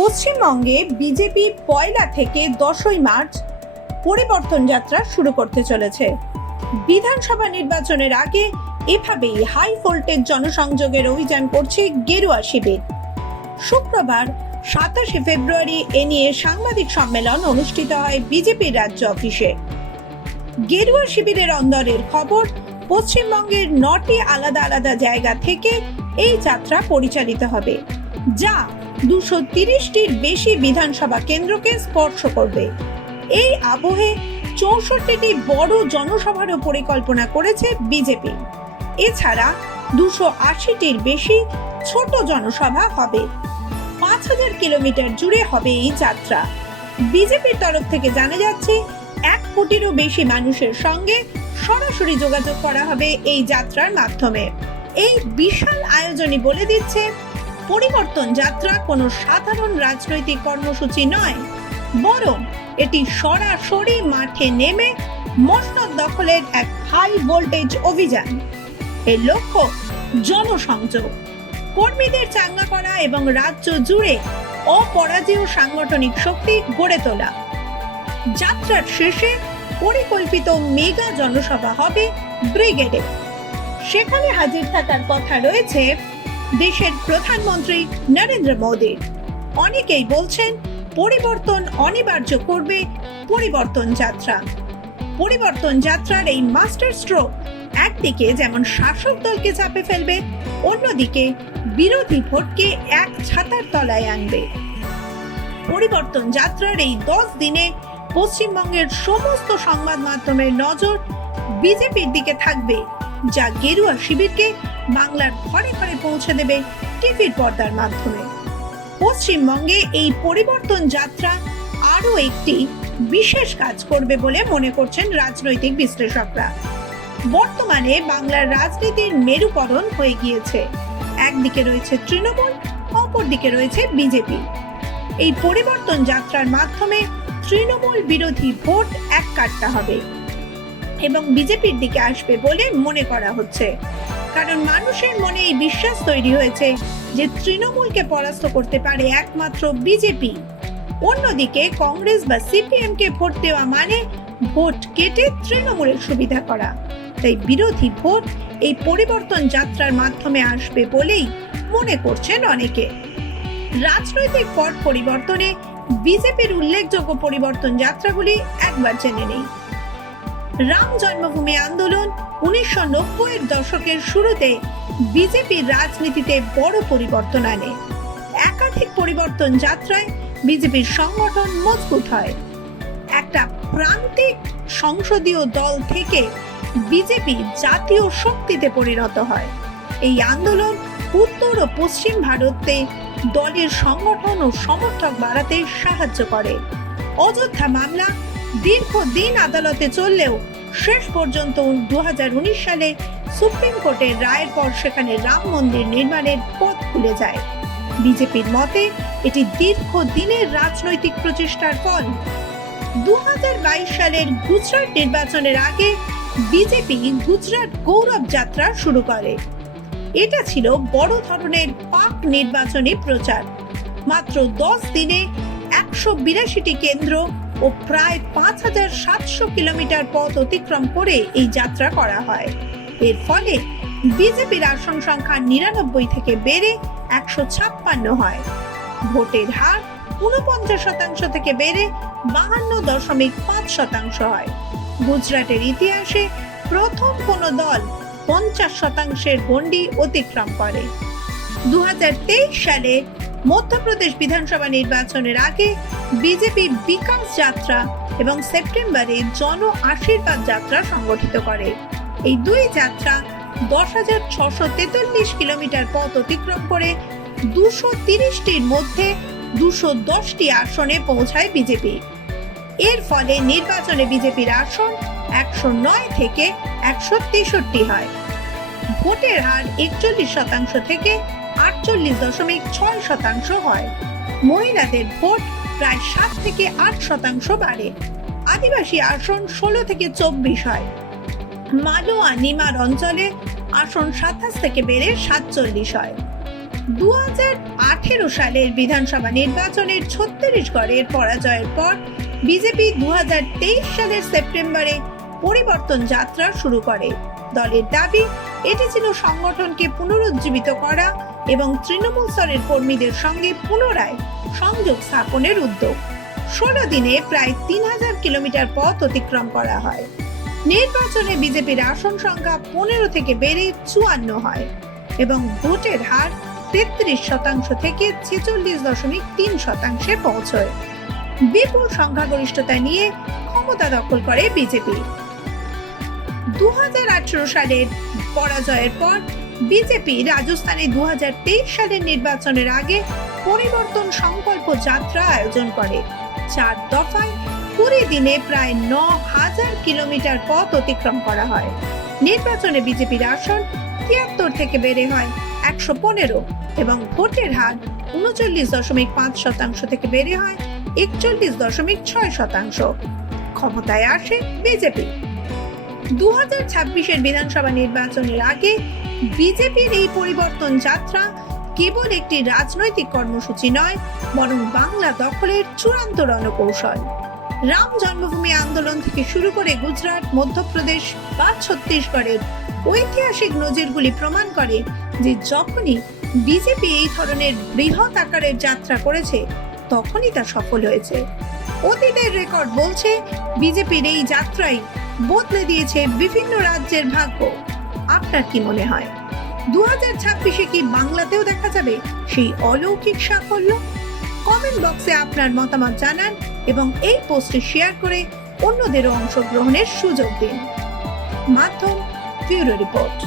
পশ্চিমবঙ্গে বিজেপি পয়লা থেকে 10ই মার্চ পরিবর্তন যাত্রা শুরু করতে চলেছে। বিধানসভা নির্বাচনের আগে এভাবেই হাই ভোল্টেজ জনসংযোগের অভিযান করছে গেরুয়া শিবির। শুক্রবার 27 ফেব্রুয়ারি এ নিয়ে সাংবাদিক সম্মেলন অনুষ্ঠিত হয় বিজেপির রাজ্য অফিসে। গেরুয়া শিবিরের অন্দরের খবর, পশ্চিমবঙ্গের 9টি আলাদা আলাদা জায়গা থেকে এই যাত্রা পরিচালিত হবে, যা 230টির বেশি বিধানসভা কেন্দ্রকে স্পর্শ করবে। এই আবহে 64টি বড় জনসভারও পরিকল্পনা করেছে বিজেপি। এছাড়া 280টির বেশি ছোট জনসভা হবে। 5000 কিলোমিটার জুড়ে হবে এই যাত্রা। বিজেপির তরফ থেকে জানা যাচ্ছে 1 কোটিরও বেশি মানুষের সঙ্গে সরাসরি যোগাযোগ করা হবে এই যাত্রার মাধ্যমে। এই বিশাল আয়োজনই বলে দিচ্ছে পরিবর্তন যাত্রা কোনো সাধারণ রাজনৈতিক কর্মসূচি নয়, বরং এটি সরাসরি মাঠে নেমে মসনদ দখলের এক হাই ভোল্টেজ অভিযান। এর লক্ষ্য জনসংযোগ, কর্মীদের চাঙ্গা করা এবং রাজ্য জুড়ে অপরাজেয় সাংগঠনিক শক্তি গড়ে তোলা। যাত্রার শেষে পরিকল্পিত মেগা জনসভা হবে ব্রিগেডে। সেখানে হাজির থাকার কথা রয়েছে দেশের প্রধানমন্ত্রী নরেন্দ্র মোদী। অনেকেই বলছেন পরিবর্তন অনিবার্য করবে পরিবর্তন যাত্রা। পরিবর্তন যাত্রার এই মাস্টার স্ট্রোক একদিকে যেমন শাসক দলকে চাপে ফেলবে, অন্যদিকে বিরোধী ভোটকে এক ছাতার তলায় আনবে। পরিবর্তন যাত্রার এই 10 দিনে পশ্চিমবঙ্গের সমস্ত সংবাদ মাধ্যমের নজর বিজেপির দিকে থাকবে, যা গেরুয়া শিবিরকে বাংলার ঘরে ঘরে পৌঁছে দেবে টিভির পর্দার মাধ্যমে। পশ্চিমবঙ্গে এই পরিবর্তন যাত্রা আরো একটি বিশেষ কাজ করবে বলে মনে করছেন রাজনৈতিক বিশ্লেষকরা। বর্তমানে বাংলার রাজনীতির মেরুকরণ হয়ে গিয়েছে। একদিকে রয়েছে তৃণমূল, অপরদিকে রয়েছে বিজেপি। এই পরিবর্তন যাত্রার মাধ্যমে তৃণমূল বিরোধী ভোট এক কাট্টা হবে এবং বিজেপির দিকে আসবে বলে মনে করা হচ্ছে। কারণ মানুষের মনে এই বিশ্বাস তৈরি হয়েছে যে তৃণমূলকে পরাস্ত করতে পারে একমাত্র বিজেপি। অন্যদিকে কংগ্রেস বা সিপিএম কে ভোট দেওয়া মানে ভোট কেটে তৃণমূলের সুবিধা করা। তাই বিরোধী ভোট এই পরিবর্তন যাত্রার মাধ্যমে আসবে বলেই মনে করছেন অনেকে। রাজনৈতিক পট পরিবর্তনে বিজেপির উল্লেখযোগ্য পরিবর্তন যাত্রাগুলি একবার জেনে নেই। রাম জন্মভূমি আন্দোলন 1990-এর দশকের শুরুতে বিজেপির রাজনীতিতে বড় পরিবর্তন আনে। একাধিক পরিবর্তন যাত্রায় বিজেপির সংগঠন মজবুত হয়। একটা প্রান্তিক সংসদীয় দল থেকে বিজেপি জাতীয় শক্তিতে পরিণত হয়। এই আন্দোলন উত্তর ও পশ্চিম ভারতে দলের সংগঠন ও সমর্থক বাড়াতে সাহায্য করে। অযোধ্যা মামলা দীর্ঘদিন আদালতে চললেও শেষ পর্যন্ত 2019 সালে সুপ্রিম কোর্টের রায়ের পর সেখানে রাম মন্দির নির্মাণের পথ খুলে যায়। বিজেপির মতে এটি দীর্ঘদিনের রাজনৈতিক প্রচেষ্টার ফল। 2022 সালের গুজরাট নির্বাচনের আগে বিজেপি গুজরাট গৌরব যাত্রা শুরু করে। এটা ছিল বড় ধরনের পাক নির্বাচনী প্রচার। মাত্র 10 দিনে 182টি কেন্দ্র ও প্রায় 5700 কিলোমিটার পথ অতিক্রম করে এই যাত্রা করা হয়। এর ফলে বিজেপির আসন সংখ্যা 99 থেকে বেড়ে 156 হয়। ভোটের হার 49% থেকে বেড়ে 52.5% হয়। গুজরাটের ইতিহাসে প্রথম কোন দল 50% গণ্ডি অতিক্রম করে। 2023 সালে মধ্যপ্রদেশ বিধানসভা নির্বাচনের আগে বিজেপি বিকাশ যাত্রা এবং সেপ্টেম্বরে জন আশীর্বাদ যাত্রা সংগঠিত করে। এই দুই যাত্রা 10,643 কিলোমিটার পথ অতিক্রম করে 230টির মধ্যে 210টি আসনে পৌঁছায় বিজেপি। এর ফলে নির্বাচনে বিজেপির আসন 109 থেকে 163 হয়। ভোটের হার 41% থেকে 48.6% হয়। মহিলাদের ভোট প্রায় 7 থেকে 8% বাড়ে। আদিবাসী আসন 16 থেকে 24 হয়। মালওয়া নিমার অঞ্চলে আসন 27 থেকে বেড়ে 47 হয়। 2018 সালের বিধানসভা নির্বাচনের ছত্তিশগড়ের পরাজয়ের পর বিজেপি 2023 সালের সেপ্টেম্বরে পরিবর্তন যাত্রা শুরু করে। দলের দাবি এটি ছিল সংগঠনকে পুনরুজ্জীবিত করা এবং তৃণমূল স্তরের কর্মীদের সঙ্গে পুনরায় সংযোগ স্থাপনের উদ্যোগ। 16 দিনে প্রায় 3000 কিলোমিটার পথ অতিক্রম করা হয়। নির্বাচনে বিজেপির আসন সংখ্যা 15 থেকে বেড়ে 54 হয় এবং ভোটের হার 33% থেকে 46.3% পৌঁছয়। বিপুল সংখ্যাগরিষ্ঠতা নিয়ে ক্ষমতা দখল করে বিজেপি। 2018 সালের পরাজয়ের পর বিজেপি রাজস্থানে 2023 সালের নির্বাচনের আগে পরিবর্তন সংকল্প যাত্রা আয়োজন করে। 4 দফায় 20 দিনে প্রায় 9000 কিলোমিটার পথ অতিক্রম করা হয়। নির্বাচনে বিজেপির আসন 73 থেকে বেড়ে হয় 115 এবং ভোটের হার 39.5% থেকে বেড়ে হয় 41.6%। ক্ষমতায় আসে বিজেপি। 2026 বিধানসভা নির্বাচনের আগে বিজেপির এই পরিবর্তন যাত্রা কেবল একটি রাজনৈতিক কর্মসূচি নয়, বরং বাংলা দখলের চূড়ান্ত রণকৌশল। রাম জন্মভূমি আন্দোলন থেকে শুরু করে গুজরাট, মধ্যপ্রদেশ বা ছত্তিশগড়ের ঐতিহাসিক নজিরগুলি প্রমাণ করে যে যখনই বিজেপি এই ধরনের বৃহৎ আকারের যাত্রা করেছে তখনই তা সফল হয়েছে। অতীতের রেকর্ড বলছে বিজেপির এই যাত্রাই বদলে দিয়েছে বিভিন্ন রাজ্যের ভাগ্য। আপনার কি মনে হয় 2026 কি বাংলাতেও দেখা যাবে সেই অলৌকিক সাফল্য? কমেন্ট বক্সে আপনার মতামত জানান এবং এই পোস্টটি শেয়ার করে অন্যদেরও অংশগ্রহণের সুযোগ দিন। মাধ্যম ব্যুরো রিপোর্ট।